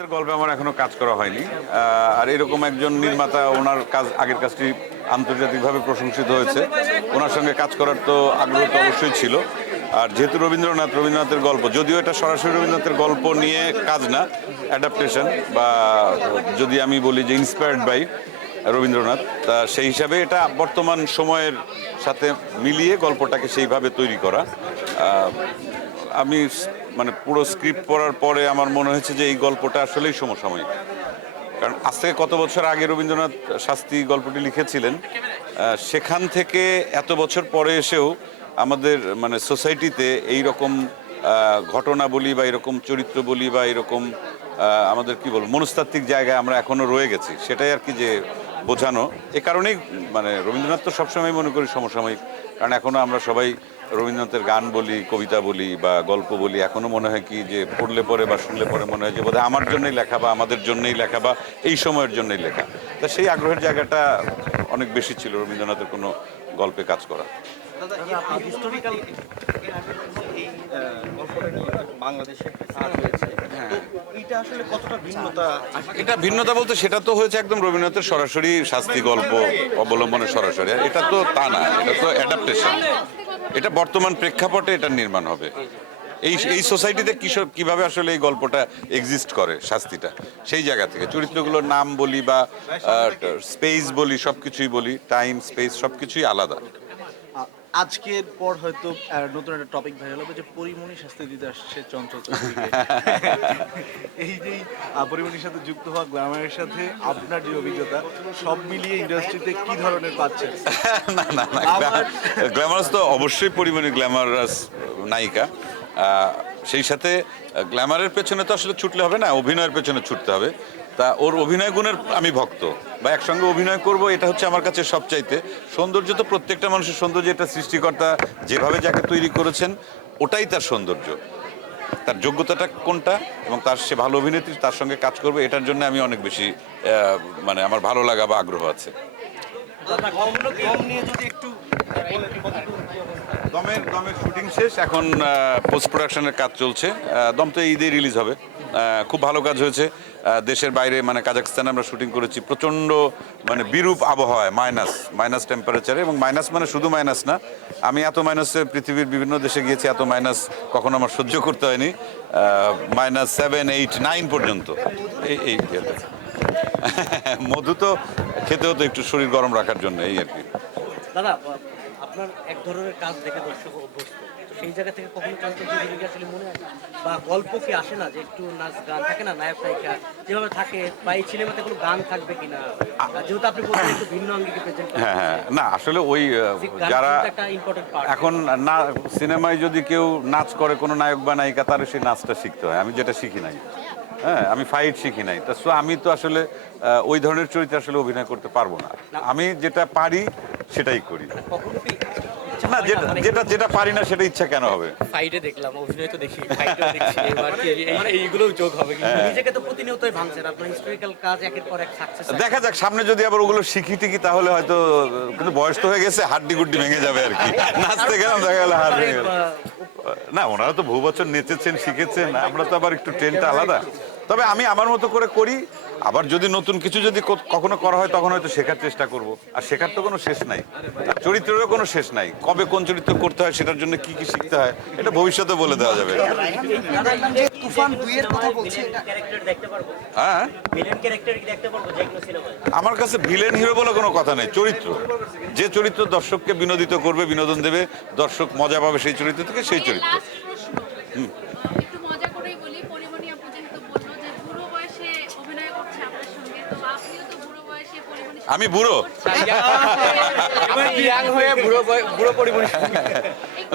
রবীন্দ্রনাথের গল্পে আমার এখনো কাজ করা হয়নি, আর এরকম একজন নির্মাতা, ওনার কাজ, আগের কাজটি আন্তর্জাতিকভাবে প্রশংসিত হয়েছে, ওনার সঙ্গে কাজ করার তো আগ্রহ তো অবশ্যই ছিল। আর যেহেতু রবীন্দ্রনাথের গল্প, যদিও এটা সরাসরি রবীন্দ্রনাথের গল্প নিয়ে কাজ না, অ্যাডাপ্টেশন, বা যদি আমি বলি যে ইন্সপায়ার্ড বাই রবীন্দ্রনাথ, তা সেই হিসাবে এটা বর্তমান সময়ের সাথে মিলিয়ে গল্পটাকে সেইভাবে তৈরি করা। আমি মানে পুরো স্ক্রিপ্ট পড়ার পরে আমার মনে হয়েছে যে এই গল্পটা আসলেই সমসাময়িক। কারণ আজ থেকে কত বছর আগে রবীন্দ্রনাথ শাস্ত্রী গল্পটি লিখেছিলেন, সেখান থেকে এত বছর পরে এসেও আমাদের মানে সোসাইটিতে এই রকম ঘটনা বলি বা এরকম চরিত্র বলি বা এরকম আমাদের কি বলবো মনস্তাত্ত্বিক জায়গায় আমরা এখনো রয়ে গেছি, সেটাই আর কি যে বোঝানো। এ কারণেই মানে রবীন্দ্রনাথ তো সবসময় মনে করি সমসাময়িক, কারণ এখনো আমরা সবাই রবীন্দ্রনাথের গান বলি, কবিতা বলি বা গল্প বলি, এখনো মনে হয় কি যে পড়লে পরে বা শুনলে পরে মনে হয় যে বোধহয় আমার জন্যই লেখা বা আমাদের জন্যই লেখা বা এই সময়ের জন্যই লেখা। তা সেই আগ্রহের জায়গাটা অনেক বেশি ছিল রবীন্দ্রনাথের কোনো গল্পে কাজ করা। এটা ভিন্নতা বলতে সেটা তো হয়েছে একদম রবীন্দ্রনাথের সরাসরি শাস্তি গল্প অবলম্বনে সরাসরি, আর এটা তো তা না, এটা তো অ্যাডাপ্টেশন। এটা বর্তমান প্রেক্ষাপটে এটা নির্মাণ হবে। এই সোসাইটিতে কিভাবে আসলে এই গল্পটা এক্সিস্ট করে, শাস্তিটা, সেই জায়গা থেকে চরিত্রগুলোর নাম বলি বা স্পেস বলি, সব কিছুই বলি, টাইম স্পেস সব কিছুই আলাদা। আজকের পর হয়তো নতুন একটা টপিক ভাইরাল হবে যে পরিমণি শাস্তি দিতে আসছে চঞ্চল চৌধুরীকে। এই যে পরিমণির সাথে যুক্ত হওয়া, গ্ল্যামারের সাথে আপনার যে অভিজ্ঞতা, সব মিলিয়ে ইন্ডাস্ট্রিতে কি ধরনের পাচ্ছেন? না না না, গ্ল্যামারাস তো অবশ্যই পরিমণি গ্ল্যামারাস নায়িকা। সেই সাথে গ্ল্যামারের পেছনে তো আসলে ছুটলে হবে না, অভিনয়ের পেছনে ছুটতে হবে। তা ওর অভিনয় গুণের আমি ভক্ত, বা একসঙ্গে অভিনয় করব, এটা হচ্ছে আমার কাছে সবচাইতে সৌন্দর্য। তো প্রত্যেকটা মানুষের সৌন্দর্য, এটা সৃষ্টিকর্তা যেভাবে যাকে তৈরি করেছেন ওটাই তার সৌন্দর্য। তার যোগ্যতাটা কোনটা এবং সে ভালো অভিনেত্রী, তার সঙ্গে কাজ করবে, এটার জন্য আমি অনেক বেশি মানে আমার ভালো লাগা বা আগ্রহ আছে। দমের শুটিং শেষ, এখন পোস্ট প্রোডাকশনের কাজ চলছে। দম তো ঈদে রিলিজ হবে। খুব ভালো কাজ হয়েছে। দেশের বাইরে মানে কাজাকস্তানে আমরা শুটিং করেছি, প্রচণ্ড মানে বিরূপ আবহাওয়ায়, মাইনাস টেম্পারেচারে, এবং মাইনাস মানে শুধু মাইনাস না, আমি এত মাইনাসে পৃথিবীর বিভিন্ন দেশে গিয়েছি, এত মাইনাস কখনো আমার সহ্য করতে হয়নি। -7, 8, 9 পর্যন্ত এই মধু তো খেতে হতো একটু শরীর গরম রাখার জন্য, এই আর কি। দাদা, আপনার এক ধরনের কাজ দেখে দর্শক অভ্যস্ত, সেই জায়গা থেকে কখনো চঞ্চল চৌধুরীকে আসলে মনে হয় বা গল্প কি আসে না যে একটু নাচ গান থাকে না, নায়ক নায়িকা যেভাবে থাকে, বা এই সিনেমাতে কোনো গান থাকবে কিনা, যেহেতু আপনি বলছেন একটু ভিন্ন আঙ্গিকে প্রেজেন্ট করেন? হ্যাঁ, না আসলে ওই যারা এখন না সিনেমায় যদি কেউ নাচ করে, কোনো নায়ক বা নায়িকা, তার সেই নাচটা শিখতে হয়। আমি যেটা শিখি নাই, হ্যাঁ, আমি ফাইট শিখি নাই, তা আমি তো আসলে ওই ধরনের চরিত্রে আসলে অভিনয় করতে পারবো না। আমি যেটা পারি সেটাই করি। না, যেটা পারি না সেটা ইচ্ছা কেন হবে? ফাইটে দেখলাম, অভিনয় তো দেখি, ফাইটে দেখছি, এবার কি এইগুলোও যোগ হবে কি? নিজেকে তো প্রতিনিয়তই ভাঙছেন, আপনার হিস্টোরিক্যাল কাজ একের পর এক সাকসেস। দেখা যাক সামনে যদি আবার ওগুলো শিখি টিকি, তাহলে হয়তো, কিন্তু বয়স তো হয়ে গেছে, হাড্ডি গুড্ডি ভেঙে যাবে আর কি। নাচতে গেলাম, দেখা গেল হাত ভেঙে গেল। না, ওনারা তো বহু বছর নেচেছেন, শিখেছেন, আমরা তো আবার একটু ট্রেনটা আলাদা। তবে আমি আমার মতো করে করি, আবার যদি নতুন কিছু যদি কখনো করা হয়, তখন হয়তো শেখার চেষ্টা করব। আর শেখার তো কোনো শেষ নাই, চরিত্রেরও কোনো শেষ নাই। কবে কোন চরিত্র করতে হয়, সেটার জন্য কি কি শিখতে হয়, এটা ভবিষ্যতে বলে দেওয়া যাবে। হ্যাঁ, আমার কাছে ভিলেন হিরো বলে কোনো কথা নেই, চরিত্র, যে চরিত্র দর্শককে বিনোদিত করবে, বিনোদন দেবে, দর্শক মজা পাবে সেই চরিত্র থেকে, সেই চরিত্র। আমি বুড়ো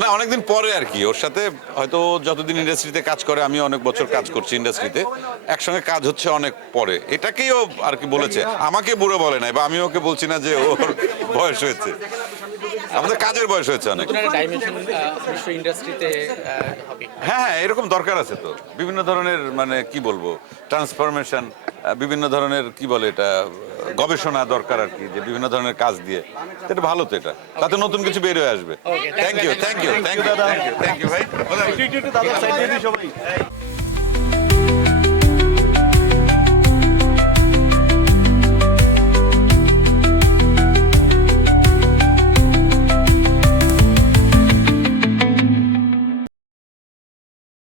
না, অনেকদিন পরে আর কি, ওর সাথে হয়তো যতদিন ইন্ডাস্ট্রিতে কাজ করে, আমি অনেক বছর কাজ করছি ইন্ডাস্ট্রিতে, একসঙ্গে কাজ হচ্ছে অনেক পরে, এটাকেই ও আর কি বলেছে। আমাকে বুড়ো বলে নাই, বা আমি ওকে বলছি না যে ওর বয়স হয়েছে, আমাদের কাজের বয়স হয়েছে অনেক। হ্যাঁ, এরকম দরকার আছে তো, বিভিন্ন ধরনের মানে কি বলবো ট্রান্সফরমেশন, বিভিন্ন ধরনের কি বলে এটা গবেষণা দরকার আর কি, যে বিভিন্ন ধরনের কাজ দিয়ে, এটা ভালো তো, এটা তাতে নতুন কিছু বের হয়ে আসবে। থ্যাংক ইউ ভাই।